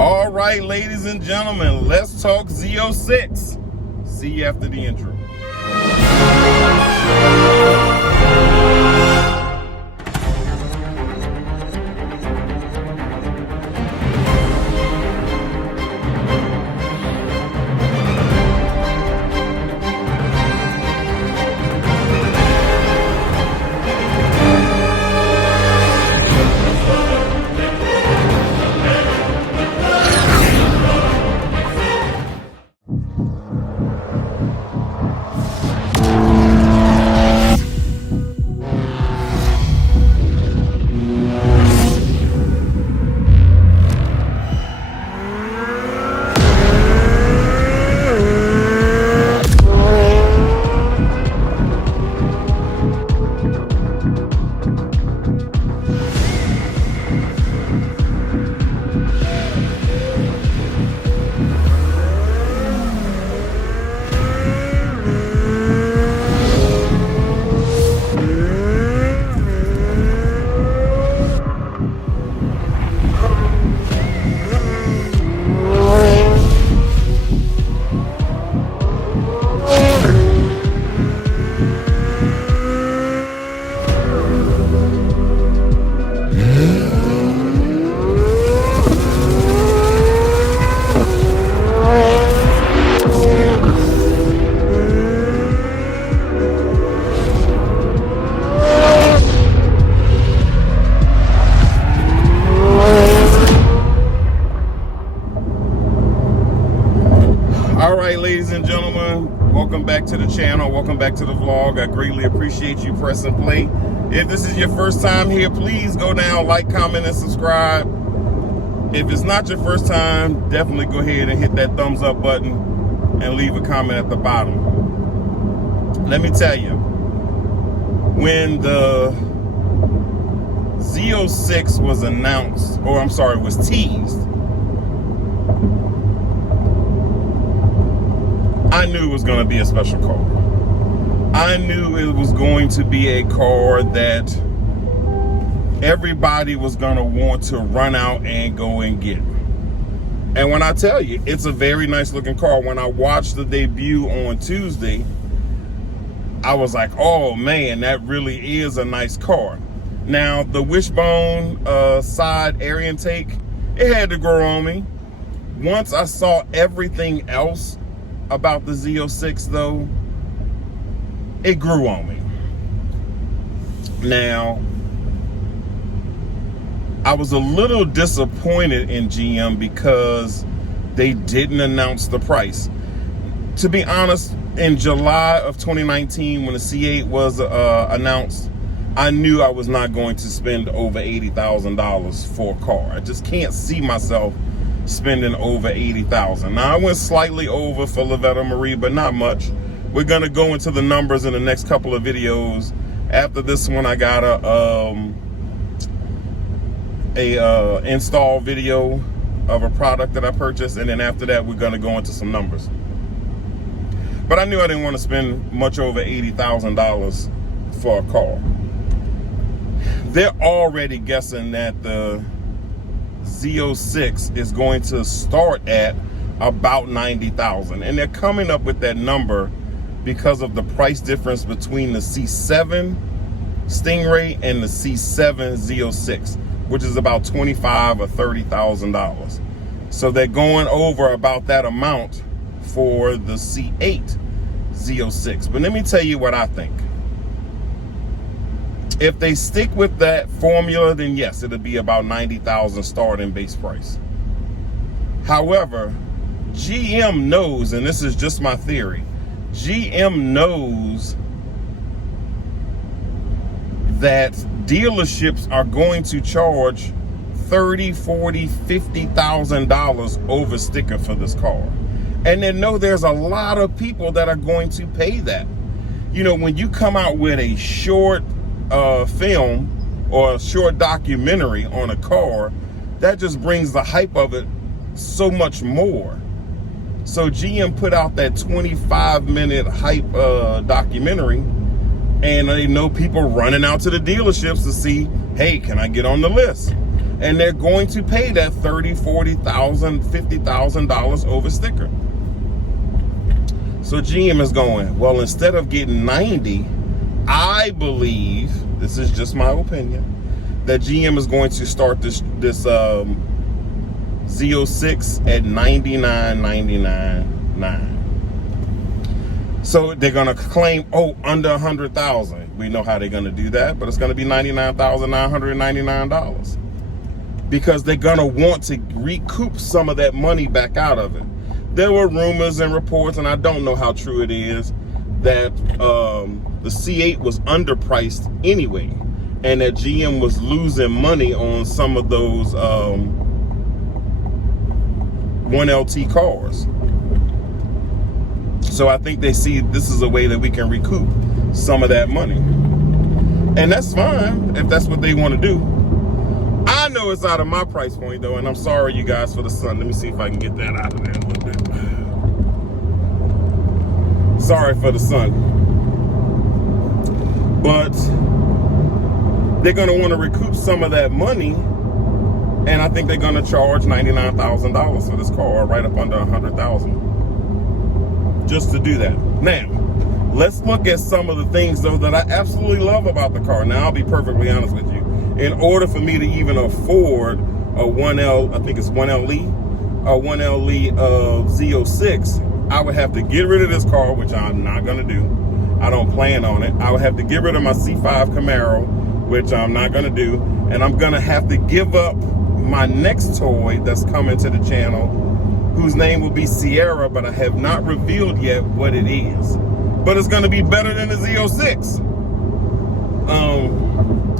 All right, ladies and gentlemen, let's talk Z06. See you after the intro. All right, ladies and gentlemen, welcome back to the channel. Welcome back to the vlog. I greatly appreciate you pressing play. If this is your first time here, please go down, like, comment, and subscribe. If it's not your first time, definitely go ahead and hit that thumbs up button and leave a comment at the bottom. Let me tell you, when the Z06 was announced, or I'm sorry, was teased, I knew it was going to be a special car. I knew it was going to be a car that everybody was going to want to run out and go and get. And when I tell you, it's a very nice looking car. When I watched the debut on Tuesday, I was like, oh man, that really is a nice car. Now, the wishbone side air intake, it had to grow on me. Once I saw everything else about the Z06 though, it grew on me. Now, I was a little disappointed in GM because they didn't announce the price. To be honest, in July of 2019, when the C8 was announced, I knew I was not going to spend over $80,000 for a car. I just can't see myself spending over $80,000. Now, I went slightly over for Lavetta Marie, but not much. We're gonna go into the numbers in the next couple of videos. After this one, I got a install video of a product that I purchased, and then after that, we're gonna go into some numbers. But I knew I didn't want to spend much over $80,000 for a car. They're already guessing that the Z06 is going to start at about $90,000, and they're coming up with that number because of the price difference between the C7 Stingray and the C7 Z06, which is about $25,000 or $30,000. So they're going over about that amount for the C8 Z06. But let me tell you what I think. If they stick with that formula, then yes, it'll be about $90,000 starting base price. However, GM knows, and this is just my theory, GM knows that dealerships are going to charge $30,000, $40,000, $50,000 over sticker for this car. And they know there's a lot of people that are going to pay that. You know, when you come out with a short film or a short documentary on a car, that just brings the hype of it so much more. So GM put out that 25-minute hype documentary, and they know people running out to the dealerships to see, hey, can I get on the list? and they're going to pay that $30,000, $40,000, $50,000 over sticker. So GM is going, well, instead of getting 90, I believe, this is just my opinion, that GM is going to start this Z06 at $99,999. So they're gonna claim, oh, under 100,000. We know how they're gonna do that, but it's gonna be $99,999 because they're gonna want to recoup some of that money back out of it. There were rumors and reports, and I don't know how true it is, that the C8 was underpriced anyway, and that GM was losing money on some of those 1LT cars. So I think they see this is a way that we can recoup some of that money. And that's fine if that's what they want to do. I know it's out of my price point though, and I'm sorry you guys for the sun. Let me see if I can get that out of there a little bit. Sorry for the sun. But they're going to want to recoup some of that money, and I think they're going to charge $99,000 for this car, right up under $100,000. Just to do that. Now, let's look at some of the things though that I absolutely love about the car. Now, I'll be perfectly honest with you. In order for me to even afford a 1L, I think it's 1LE, a 1LE Z06, I would have to get rid of this car, which I'm not going to do. I don't plan on it. I would have to get rid of my C5 Camaro, which I'm not going to do. And I'm going to have to give up my next toy that's coming to the channel, whose name will be Sierra, but I have not revealed yet what it is. But it's going to be better than the Z06.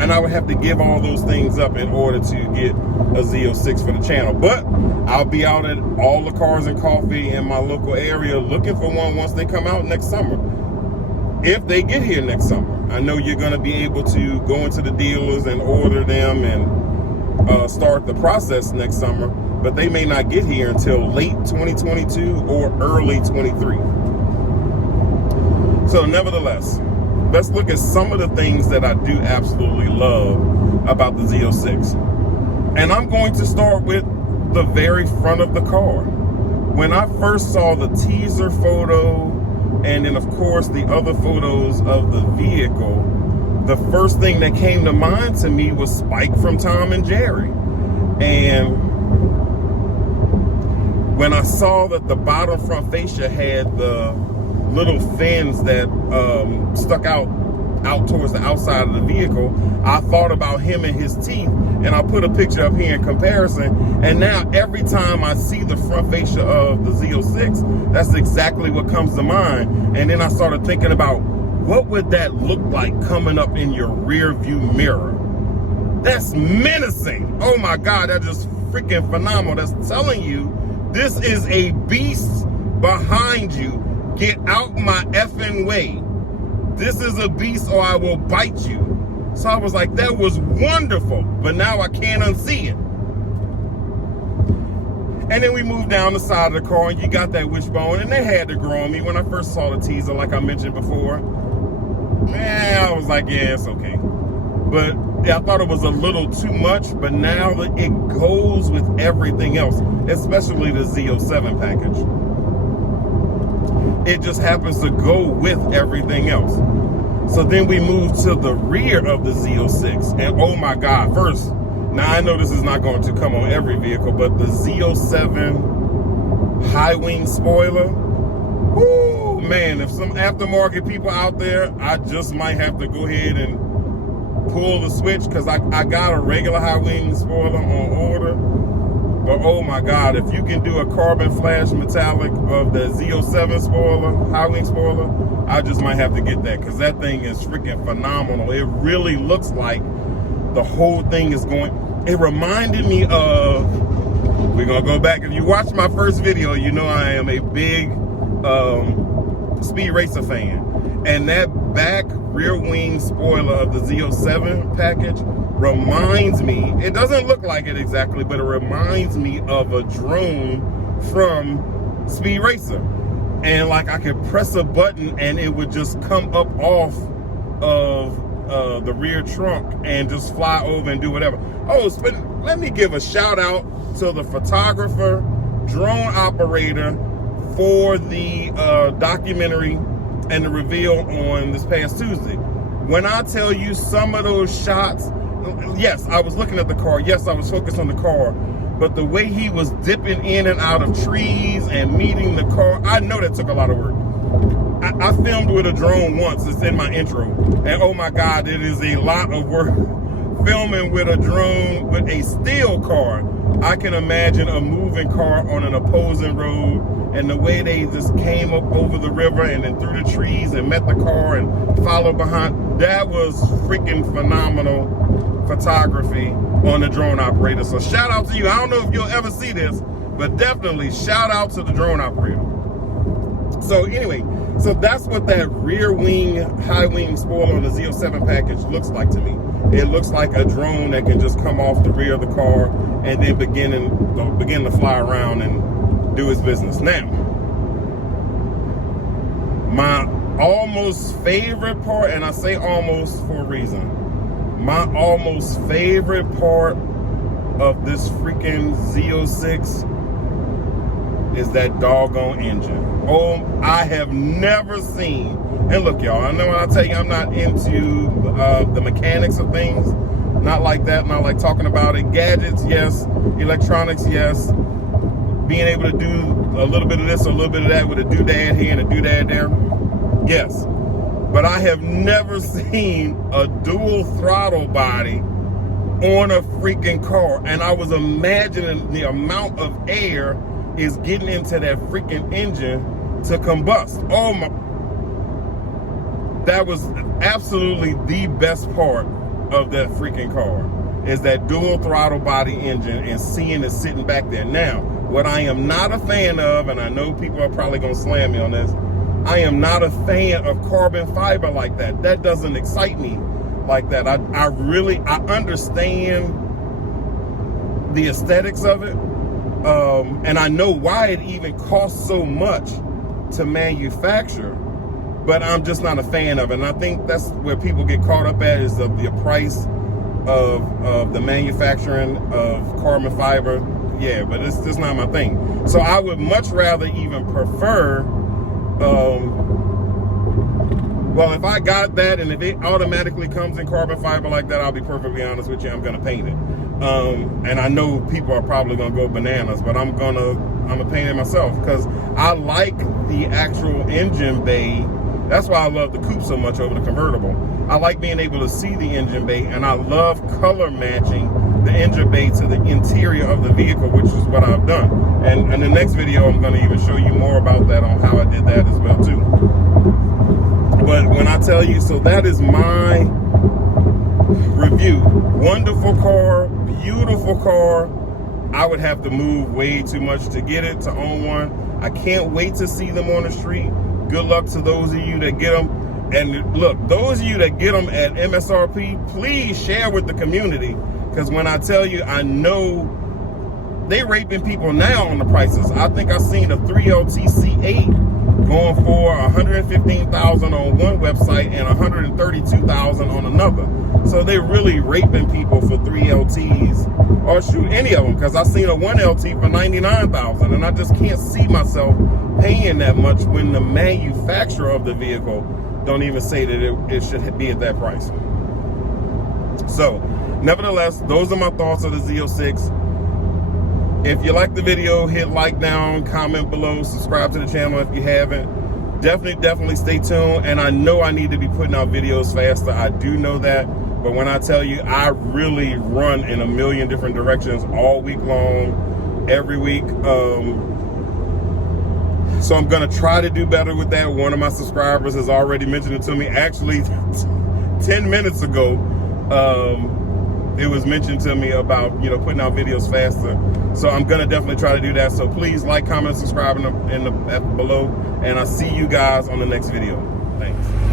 And I would have to give all those things up in order to get a Z06 for the channel. But I'll be out at all the Cars and Coffee in my local area looking for one once they come out next summer. If they get here next summer. I know you're going to be able to go into the dealers and order them and start the process next summer. But they may not get here until late 2022 or early 23. So nevertheless, let's look at some of the things that I do absolutely love about the Z06. And I'm going to start with the very front of the car. When I first saw the teaser photo, and then of course the other photos of the vehicle, the first thing that came to mind to me was Spike from Tom and Jerry. And when I saw that the bottom front fascia had the little fins that stuck out towards the outside of the vehicle, I thought about him and his teeth, and I put a picture up here in comparison. And now every time I see the front fascia of the Z06, that's exactly what comes to mind. And then I started thinking about what would that look like coming up in your rear view mirror. That's menacing. Oh my God, that is freaking phenomenal. That's telling you this is a beast behind you. Get out my effing way. This is a beast or I will bite you. So I was like, that was wonderful, but now I can't unsee it. And then we moved down the side of the car and you got that wishbone, and they had to grow on me. When I first saw the teaser, like I mentioned before, I was like, yeah, it's okay. But yeah, I thought it was a little too much, but now it goes with everything else, especially the Z07 package. It just happens to go with everything else. So then we move to the rear of the Z06, and oh my God, first, now I know this is not going to come on every vehicle, but the Z07 high wing spoiler, whoo, man, if some aftermarket people out there, I just might have to go ahead and pull the switch, because I got a regular high wing spoiler on order. But oh my God, if you can do a carbon flash metallic of the Z07 spoiler, high wing spoiler, I just might have to get that, because that thing is freaking phenomenal. It really looks like the whole thing is going, it reminded me of, we're gonna go back, if you watch my first video, you know I am a big Speed Racer fan. And that back rear wing spoiler of the Z07 package reminds me, it doesn't look like it exactly, but it reminds me of a drone from Speed Racer. And like I could press a button and it would just come up off of the rear trunk and just fly over and do whatever. Oh, let me give a shout out to the photographer, drone operator for the documentary and the reveal on this past Tuesday. When I tell you some of those shots, yes, I was looking at the car. Yes, I was focused on the car. But the way he was dipping in and out of trees and meeting the car, I know that took a lot of work. I filmed with a drone once. It's in my intro. And oh my God, it is a lot of work filming with a drone with a still car. I can imagine a moving car on an opposing road, and the way they just came up over the river and then through the trees and met the car and followed behind. That was freaking phenomenal photography on the drone operator. So shout out to you. I don't know if you'll ever see this, but definitely shout out to the drone operator. So anyway, so that's what that rear wing, high wing spoiler on the Z07 package looks like to me. It looks like a drone that can just come off the rear of the car and then begin to fly around and do his business. Now, my almost favorite part, and I say almost for a reason, my almost favorite part of this freaking Z06 is that doggone engine. Oh, I have never seen, and look y'all, I know when I tell you I'm not into the mechanics of things, not like that, not like talking about it. Gadgets, yes. Electronics, yes. Being able to do a little bit of this, a little bit of that with a doodad here and a doodad there, yes. But I have never seen a dual throttle body on a freaking car. And I was imagining the amount of air is getting into that freaking engine to combust. Oh my, that was absolutely the best part of that freaking car, is that dual throttle body engine and seeing it sitting back there. Now, what I am not a fan of, and I know people are probably gonna slam me on this, I am not a fan of carbon fiber like that. That doesn't excite me like that. I understand the aesthetics of it. And I know why it even costs so much to manufacture, but I'm just not a fan of it. And I think that's where people get caught up at, is the price of the manufacturing of carbon fiber. Yeah, but it's just not my thing. So I would much rather even prefer, well, if I got that and if it automatically comes in carbon fiber like that, I'll be perfectly honest with you, I'm gonna paint it. And I know people are probably gonna go bananas, but I'm gonna paint it myself, because I like the actual engine bay. That's why I love the coupe so much over the convertible. I like being able to see the engine bay, and I love color matching the engine bay to the interior of the vehicle, which is what I've done. And in the next video, I'm gonna even show you more about that, on how I did that as well too. But when I tell you, so that is my review. Wonderful car, beautiful car. I would have to move way too much to get it, to own one. I can't wait to see them on the street. Good luck to those of you that get them. And look, those of you that get them at MSRP, please share with the community, because when I tell you, I know they raping people now on the prices. I think I've seen a 3LT C8 going for $115,000 on one website and $132,000 on another. So they're really raping people for 3LTs, or shoot, any of them, because I've seen a 1LT for $99,000, and I just can't see myself paying that much when the manufacturer of the vehicle don't even say that it should be at that price. So nevertheless, those are my thoughts of the Z06. If you like the video, hit like down, comment below, subscribe to the channel if you haven't. Definitely stay tuned. And I know I need to be putting out videos faster. I do know that. But when I tell you, I really run in a million different directions all week long, every week. So I'm gonna try to do better with that. One of my subscribers has already mentioned it to me. Actually, 10 minutes ago, it was mentioned to me about, putting out videos faster. So I'm gonna definitely try to do that. So please like, comment, subscribe below, and I'll see you guys on the next video. Thanks.